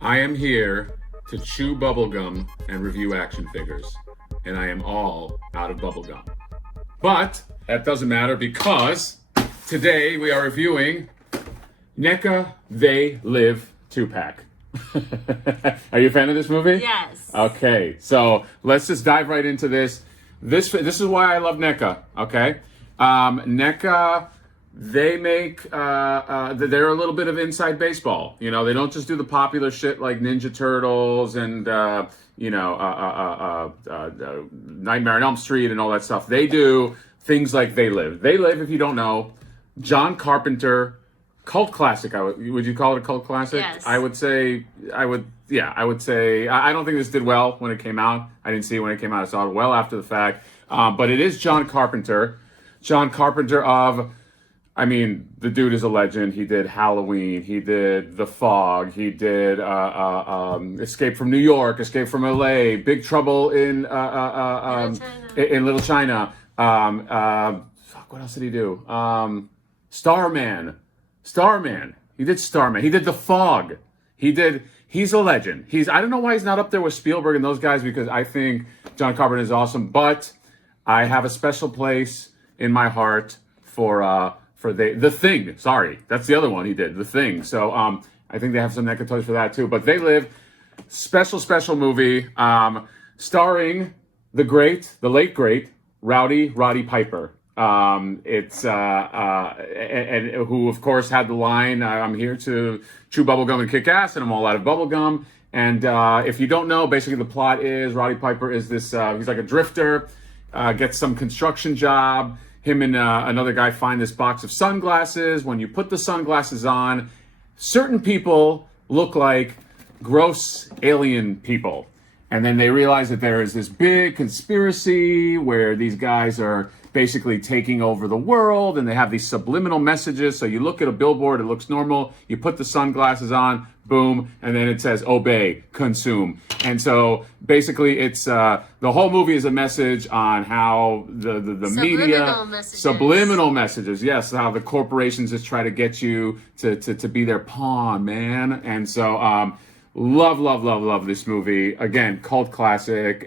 I am here to chew bubblegum and review action figures, and I am all out of bubblegum. But that doesn't matter because today we are reviewing NECA They Live 2-pack. Are you a fan of this movie? Yes. Okay, so let's just dive right into this. This is why I love NECA, okay? NECA, they make, they're a little bit of inside baseball. You know, they don't just do the popular shit like Ninja Turtles and, Nightmare on Elm Street and all that stuff. They do things like They Live. They Live, if you don't know, John Carpenter, cult classic. Would you call it a cult classic? Yes. I would say, I don't think this did well when it came out. I didn't see it when it came out. I saw it well after the fact. But it is John Carpenter. John Carpenter the dude is a legend. He did Halloween. He did The Fog. He did Escape from New York, Escape from LA, Big Trouble in Little China. What else did he do? Starman. He did Starman. He did The Fog. He's a legend. I don't know why he's not up there with Spielberg and those guys, because I think John Carpenter is awesome, but I have a special place in my heart for The Thing. Sorry, that's the other one he did, The Thing. So I think they have some NECA toys for that too. But They Live, special movie, starring the late great Roddy Piper. And who of course had the line, "I'm here to chew bubblegum and kick ass, and I'm all out of bubblegum." And if you don't know, basically the plot is Roddy Piper is this, he's like a drifter, gets some construction job. Him and another guy find this box of sunglasses. When you put the sunglasses on, certain people look like gross alien people. And then they realize that there is this big conspiracy where these guys are basically taking over the world, and they have these subliminal messages. So you look at a billboard, it looks normal. You put the sunglasses on, boom, and then it says obey, consume. And so basically it's the whole movie is a message on how the media subliminal messages, yes, how the corporations just try to get you to be their pawn, man. And so love this movie. Again, cult classic.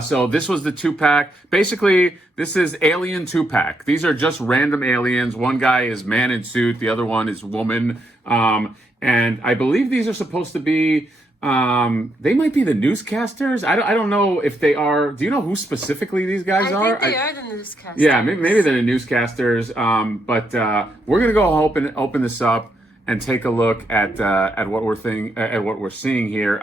So this was the 2-pack. Basically, this is Alien 2-pack. These are just random aliens. One guy is man in suit. The other one is woman. And I believe these are supposed to be, they might be the newscasters. I don't know if they are. Do you know who specifically these guys are? I think they are the newscasters. Yeah, maybe they're the newscasters. But we're going to go open this up and take a look at what we're seeing here.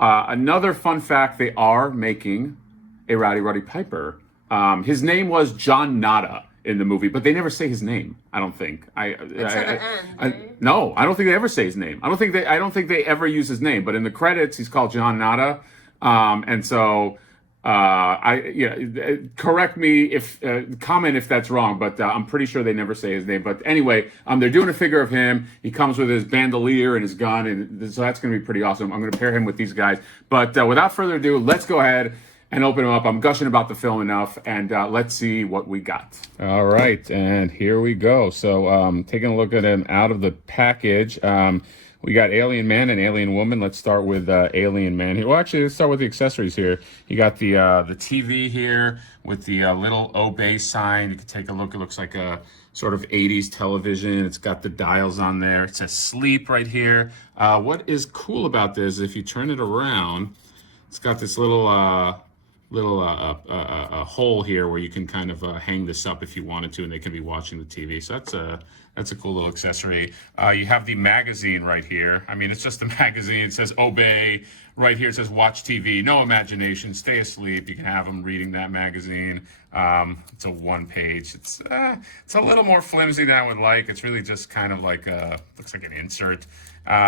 Another fun fact: they are making a Roddy Piper. His name was John Nada in the movie, but they never say his name. I don't think. No, I don't think they ever say his name. I don't think they ever use his name. But in the credits, he's called John Nada. And so, correct me comment if that's wrong, but I'm pretty sure they never say his name. But anyway, they're doing a figure of him. He comes with his bandolier and his gun, and so that's going to be pretty awesome. I'm going to pair him with these guys. But without further ado, let's go ahead and open him up. I'm gushing about the film enough, and let's see what we got. All right, and here we go. So taking a look at him out of the package. We got Alien Man and Alien Woman. Let's start with Alien Man here. Well, actually, let's start with the accessories here. You got the TV here with the little obey sign. You can take a look. It looks like a sort of 80s television. It's got the dials on there. It says sleep right here. What is cool about this, if you turn it around, it's got this little hole here where you can kind of hang this up if you wanted to, and they can be watching the TV. So that's a cool little accessory. You have the magazine right here. I mean, it's just a magazine. It says obey. Right here it says watch TV. No imagination. Stay asleep. You can have them reading that magazine. It's a one page. It's a little more flimsy than I would like. It's really just kind of like looks like an insert.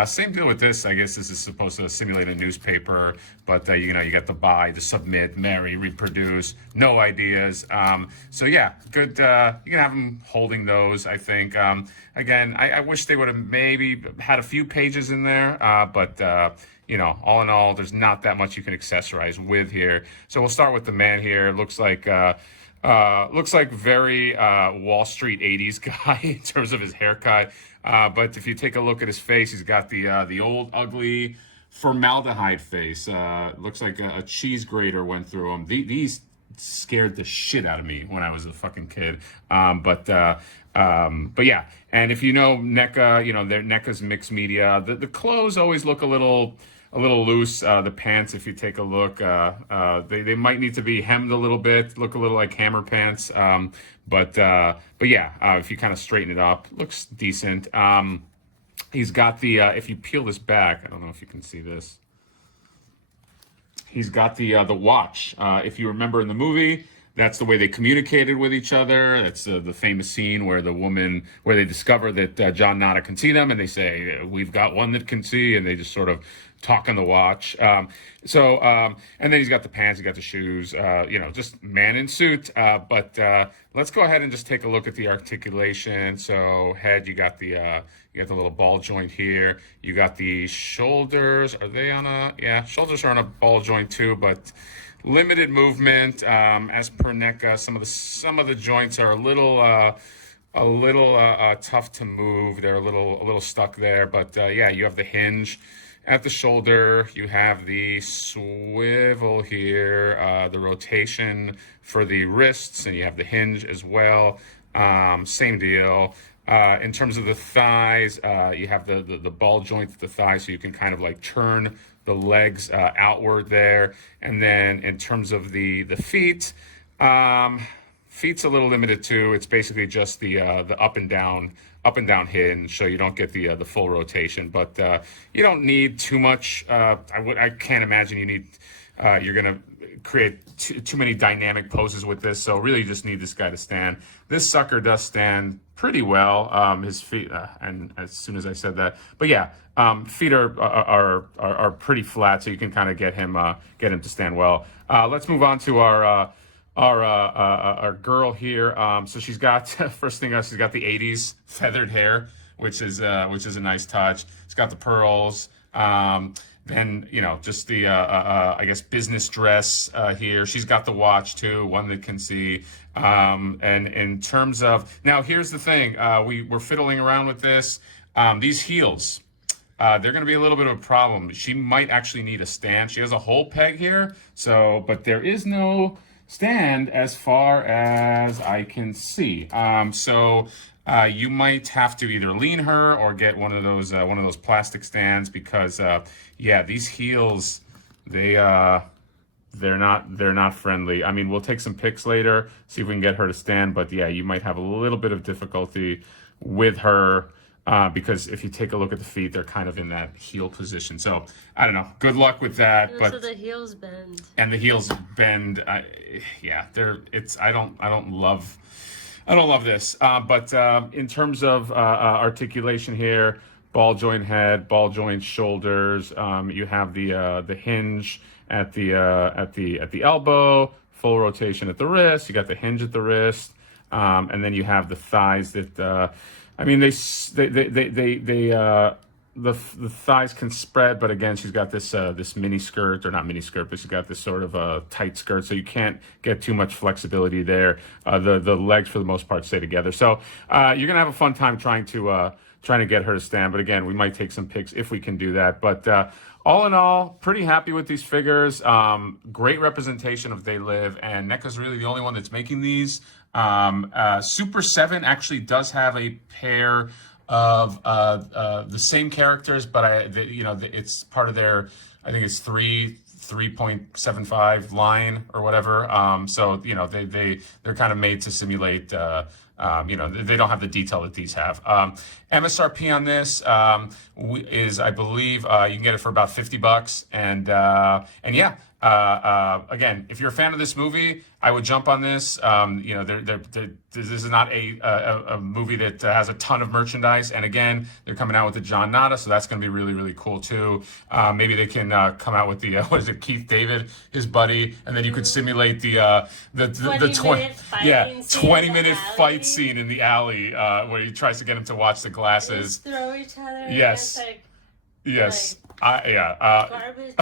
Same deal with this. I guess this is supposed to simulate a newspaper, but you got the buy, the submit, marry, reproduce, no ideas. So yeah, good. You can have them holding those, I think. Again, I wish they would have maybe had a few pages in there, but all in all, there's not that much you can accessorize with here. So we'll start with the man here. It looks like Looks like very Wall Street 80s guy in terms of his haircut. But if you take a look at his face, he's got the old ugly formaldehyde face. Looks like a cheese grater went through him. These scared the shit out of me when I was a fucking kid. But yeah, and if you know NECA, you know NECA's mixed media. The clothes always look a little loose. The pants, if you take a look, they might need to be hemmed a little bit, look a little like hammer pants. But yeah, if you kind of straighten it up, looks decent. He's got if you peel this back, I don't know if you can see this. He's got the watch. If you remember in the movie, that's the way they communicated with each other. That's the famous scene where where they discover that John Nada can see them, and they say, "We've got one that can see," and they just sort of talk on the watch. And then he's got the pants, he's got the shoes. Just man in suit. But let's go ahead and just take a look at the articulation. So head, you got the little ball joint here. You got the shoulders. Are they on a? Yeah, shoulders are on a ball joint too, but limited movement. As per NECA, some of the joints are a little tough to move. They're a little stuck there. But yeah, you have the hinge at the shoulder. You have the swivel here, the rotation for the wrists, and you have the hinge as well. Same deal. In terms of the thighs, you have the ball joint at the thigh, so you can kind of like turn the legs outward there. And then in terms of the feet, feet's a little limited too. It's basically just the up and down hinge, so you don't get the full rotation. But you don't need too much. I can't imagine you need. You're gonna create too many dynamic poses with this. So really, you just need this guy to stand. This sucker does stand pretty well. His feet, and as soon as I said that, but yeah, feet are pretty flat, so you can kind of get him to stand well. Let's move on to our girl here. So she's got first thing she's got the '80s feathered hair, which is a nice touch. She's got the pearls. Then just the I guess business dress here. She's got the watch too, one that can see. And in terms of now, here's the thing. We're fiddling around with this. These heels. They're going to be a little bit of a problem. She might actually need a stand. She has a hole peg here, but there is no stand as far as I can see. You might have to either lean her or get one of those plastic stands because these heels they're not friendly. I mean, we'll take some pics later, see if we can get her to stand, but yeah, you might have a little bit of difficulty with her. Because if you take a look at the feet, they're kind of in that heel position. So I don't know. Good luck with that. Yeah, but so the heels bend. And the heels bend. I don't love this. But in terms of articulation here, ball joint head, ball joint shoulders. You have the hinge at the elbow, full rotation at the wrist. You got the hinge at the wrist, and then you have the thighs that. I mean, the thighs can spread, but again, she's got this mini skirt, or not mini skirt, but she's got this sort of tight skirt, so you can't get too much flexibility there. The legs, for the most part, stay together. So you're gonna have a fun time trying to get her to stand. But again, we might take some pics if we can do that. But all in all, pretty happy with these figures. Great representation of They Live, and NECA's really the only one that's making these. Super 7 actually does have a pair of the same characters, but it's part of their, I think it's 3.75 line or whatever. So they're kind of made to simulate. They don't have the detail that these have. MSRP on this is, I believe, you can get it for about $50, and yeah. Again, if you're a fan of this movie, I would jump on this. This is not a movie that has a ton of merchandise. And again, they're coming out with the John Nada, so that's going to be really, really cool too. Maybe they can come out with the what is it, Keith David, his buddy, and then you could simulate the 20-minute fight scene in the alley where he tries to get him to watch the glasses. Just throw each other. Yes. Yes. Garbage.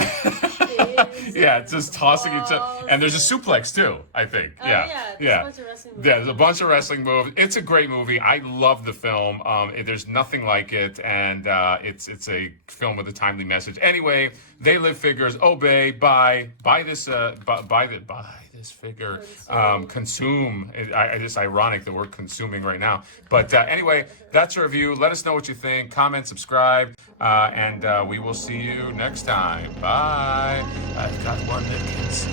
Yeah, it's just tossing each other. And there's a suplex too, I think. Oh, Yeah. yeah. There's a bunch of wrestling moves. Yeah, there's a bunch of wrestling moves. It's a great movie. I love the film. There's nothing like it, and it's a film with a timely message. Anyway, They Live figures. Obey. Buy this. Buy this figure. Consume. It's ironic that we're consuming right now. But anyway, that's a review. Let us know what you think. Comment, subscribe, and we will see you next time. Bye. I've got one that can see.